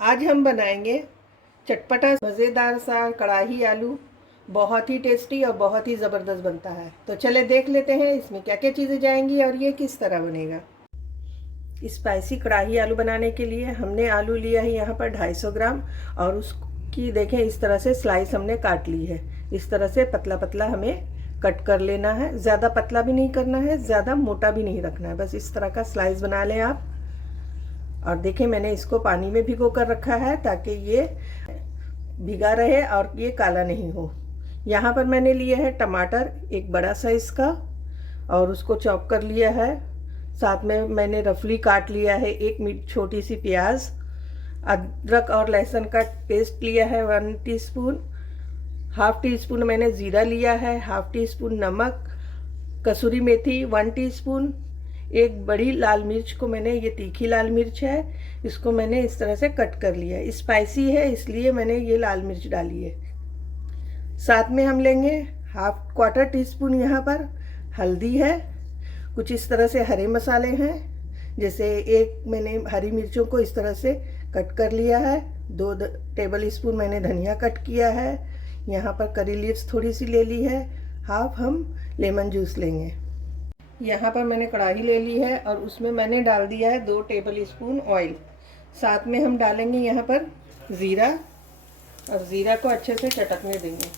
आज हम बनाएंगे चटपटा मज़ेदार सा कढ़ाई आलू। बहुत ही टेस्टी और बहुत ही ज़बरदस्त बनता है। तो चले देख लेते हैं इसमें क्या क्या चीज़ें जाएंगी और ये किस तरह बनेगा। स्पाइसी कढ़ाई आलू बनाने के लिए हमने आलू लिया है यहाँ पर 250 ग्राम और उसकी देखें इस तरह से स्लाइस हमने काट ली है। इस तरह से पतला पतला हमें कट कर लेना है। ज़्यादा पतला भी नहीं करना है, ज़्यादा मोटा भी नहीं रखना है, बस इस तरह का स्लाइस बना लें आप। और देखें मैंने इसको पानी में भिगो कर रखा है ताकि ये भिगा रहे और ये काला नहीं हो। यहाँ पर मैंने लिया है टमाटर एक बड़ा साइज़ का और उसको चॉप कर लिया है। साथ में मैंने रफली काट लिया है एक छोटी सी प्याज। अदरक और लहसुन का पेस्ट लिया है 1 टीस्पून। हाफ टी स्पून मैंने ज़ीरा लिया है, हाफ टी स्पून नमक, कसूरी मेथी 1 टीस्पून। एक बड़ी लाल मिर्च को मैंने, ये तीखी लाल मिर्च है, इसको मैंने इस तरह से कट कर लिया है। स्पाइसी है इसलिए मैंने ये लाल मिर्च डाली है। साथ में हम लेंगे क्वार्टर टी स्पून यहाँ पर हल्दी है। कुछ इस तरह से हरे मसाले हैं, जैसे एक मैंने हरी मिर्चों को इस तरह से कट कर लिया है। 2 टेबल स्पून मैंने धनिया कट किया है। यहाँ पर करी लीव्स थोड़ी सी ले ली है। हाफ हम लेमन जूस लेंगे। यहाँ पर मैंने कढ़ाई ले ली है और उसमें मैंने डाल दिया है 2 टेबल स्पून ऑयल। साथ में हम डालेंगे यहाँ पर ज़ीरा और ज़ीरा को अच्छे से चटकने देंगे।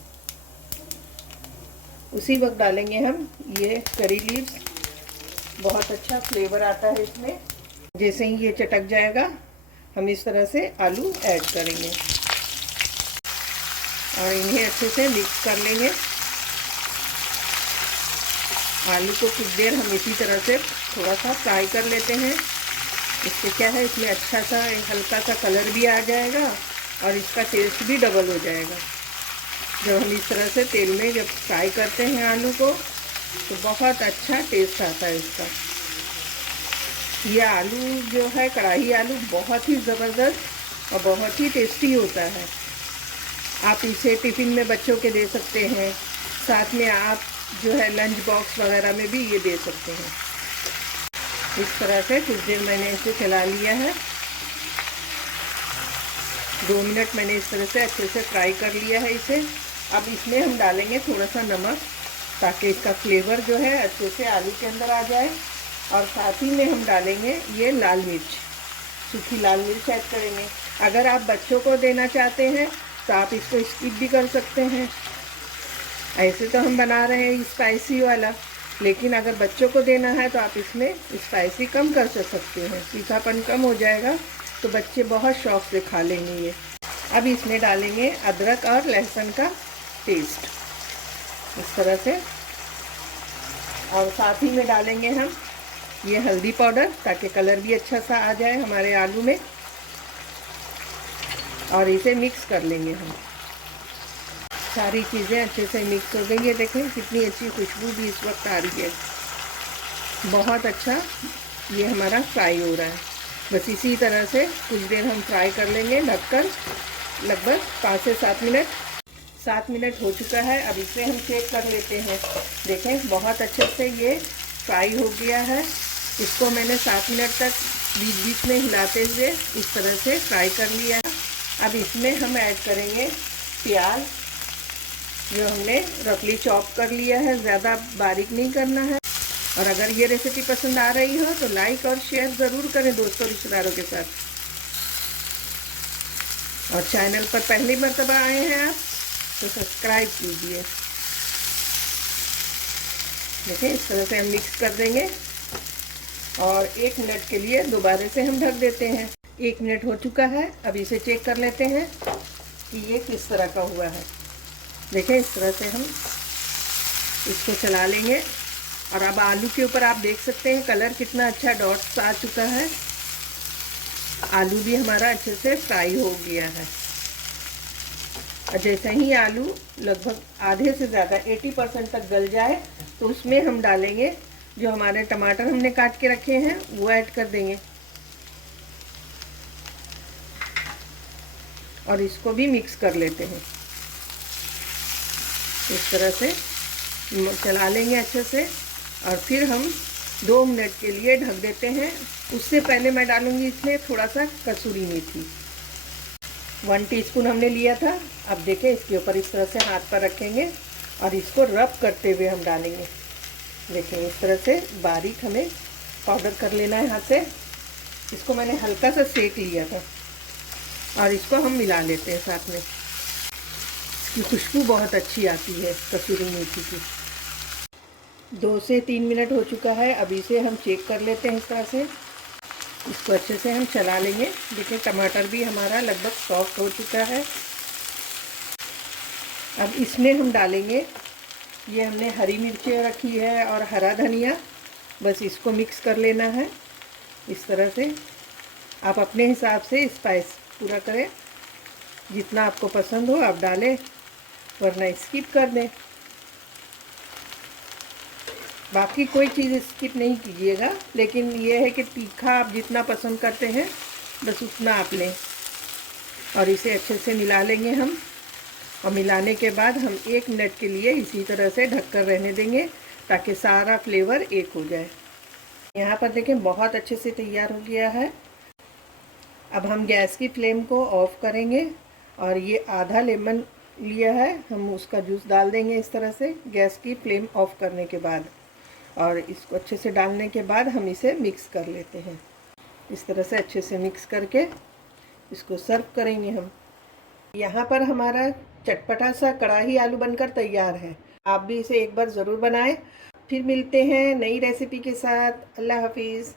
उसी वक्त डालेंगे हम ये करी लीव्स, बहुत अच्छा फ्लेवर आता है इसमें। जैसे ही ये चटक जाएगा हम इस तरह से आलू ऐड करेंगे और इन्हें अच्छे से मिक्स कर लेंगे। आलू को कुछ देर हम इसी तरह से थोड़ा सा फ्राई कर लेते हैं। इससे क्या है, इसमें अच्छा सा हल्का सा कलर भी आ जाएगा और इसका टेस्ट भी डबल हो जाएगा। जब हम इस तरह से तेल में जब फ्राई करते हैं आलू को तो बहुत अच्छा टेस्ट आता है इसका। ये आलू जो है कढ़ाई आलू बहुत ही ज़बरदस्त और बहुत ही टेस्टी होता है। आप इसे टिफ़िन में बच्चों के दे सकते हैं, साथ में आप जो है लंच बॉक्स वगैरह में भी ये दे सकते हैं। इस तरह से कुछ देर मैंने इसे चला लिया है। 2 मिनट मैंने इस तरह से अच्छे से फ्राई कर लिया है इसे। अब इसमें हम डालेंगे थोड़ा सा नमक ताकि इसका फ्लेवर जो है अच्छे से आलू के अंदर आ जाए। और साथ ही में हम डालेंगे ये लाल मिर्च, सूखी लाल मिर्च ऐड करेंगे। अगर आप बच्चों को देना चाहते हैं तो आप इसको स्किप भी कर सकते हैं। ऐसे तो हम बना रहे हैं स्पाइसी वाला, लेकिन अगर बच्चों को देना है तो आप इसमें स्पाइसी कम कर सकते हैं, तीखापन कम हो जाएगा तो बच्चे बहुत शौक से खा लेंगे ये। अब इसमें डालेंगे अदरक और लहसुन का पेस्ट इस तरह से, और साथ ही में डालेंगे हम ये हल्दी पाउडर ताकि कलर भी अच्छा सा आ जाए हमारे आलू में। और इसे मिक्स कर लेंगे हम। सारी चीज़ें अच्छे से मिक्स हो गई है। देखें कितनी अच्छी खुशबू भी इस वक्त आ रही है। बहुत अच्छा ये हमारा फ्राई हो रहा है। बस इसी तरह से कुछ देर हम फ्राई कर लेंगे ढककर, लगभग 5 से 7 मिनट। 7 मिनट हो चुका है। अब इसे हम चेक कर लेते हैं। देखें बहुत अच्छे से ये फ्राई हो गया है। इसको मैंने 7 मिनट तक बीच बीच में हिलाते हुए इस तरह से फ्राई कर लिया। अब इसमें हम ऐड करेंगे प्याज जो हमने रफली चॉप कर लिया है, ज़्यादा बारीक नहीं करना है। और अगर ये रेसिपी पसंद आ रही हो तो लाइक और शेयर ज़रूर करें दोस्तों रिश्तेदारों के साथ। और चैनल पर पहली मर्तबा आए हैं आप तो सब्सक्राइब कीजिए। देखिए इस तरह से हम मिक्स कर देंगे और 1 मिनट के लिए दोबारा से हम ढक देते हैं। 1 मिनट हो चुका है। अब इसे चेक कर लेते हैं कि ये किस तरह का हुआ है। देखें इस तरह से हम इसको चला लेंगे और अब आलू के ऊपर आप देख सकते हैं कलर कितना अच्छा डॉट्स आ चुका है। आलू भी हमारा अच्छे से फ्राई हो गया है। और जैसे ही आलू लगभग आधे से ज़्यादा 80% तक गल जाए तो उसमें हम डालेंगे जो हमारे टमाटर हमने काट के रखे हैं वो ऐड कर देंगे और इसको भी मिक्स कर लेते हैं। इस तरह से चला लेंगे अच्छे से और फिर हम 2 मिनट के लिए ढक देते हैं। उससे पहले मैं डालूंगी इसमें थोड़ा सा कसूरी मेथी। 1 टीस्पून हमने लिया था। अब देखें, इसके ऊपर इस तरह से हाथ पर रखेंगे और इसको रब करते हुए हम डालेंगे। देखें, इस तरह से बारीक हमें पाउडर कर लेना है हाथ से। इसको मैंने हल्का सा सेक लिया था और इसको हम मिला लेते हैं साथ में। इसकी खुशबू बहुत अच्छी आती है कसूरी मेथी की। 2 से 3 मिनट हो चुका है। अब इसे हम चेक कर लेते हैं इस तरह से। इसको अच्छे से हम चला लेंगे। देखिए, टमाटर भी हमारा लगभग सॉफ्ट हो चुका है। अब इसमें हम डालेंगे, ये हमने हरी मिर्चें रखी है और हरा धनिया। बस इसको मिक्स कर लेना है इस तरह से। आप अपने हिसाब से स्पाइस पूरा करें, जितना आपको पसंद हो आप डालें, वरना स्किप कर दें। बाकी कोई चीज़ स्किप नहीं कीजिएगा, लेकिन ये है कि तीखा आप जितना पसंद करते हैं बस उतना आप लें। और इसे अच्छे से मिला लेंगे हम। और मिलाने के बाद हम 1 मिनट के लिए इसी तरह से ढककर रहने देंगे ताकि सारा फ्लेवर एक हो जाए। यहाँ पर देखें, बहुत अच्छे से तैयार हो गया है। अब हम गैस की फ्लेम को ऑफ़ करेंगे और ये आधा लेमन लिया है, हम उसका जूस डाल देंगे इस तरह से गैस की फ्लेम ऑफ़ करने के बाद। और इसको अच्छे से डालने के बाद हम इसे मिक्स कर लेते हैं। इस तरह से अच्छे से मिक्स करके इसको सर्व करेंगे हम। यहाँ पर हमारा चटपटा सा कढ़ाई आलू बनकर तैयार है। आप भी इसे एक बार ज़रूर बनाएं। फिर मिलते हैं नई रेसिपी के साथ। अल्लाह हाफिज़।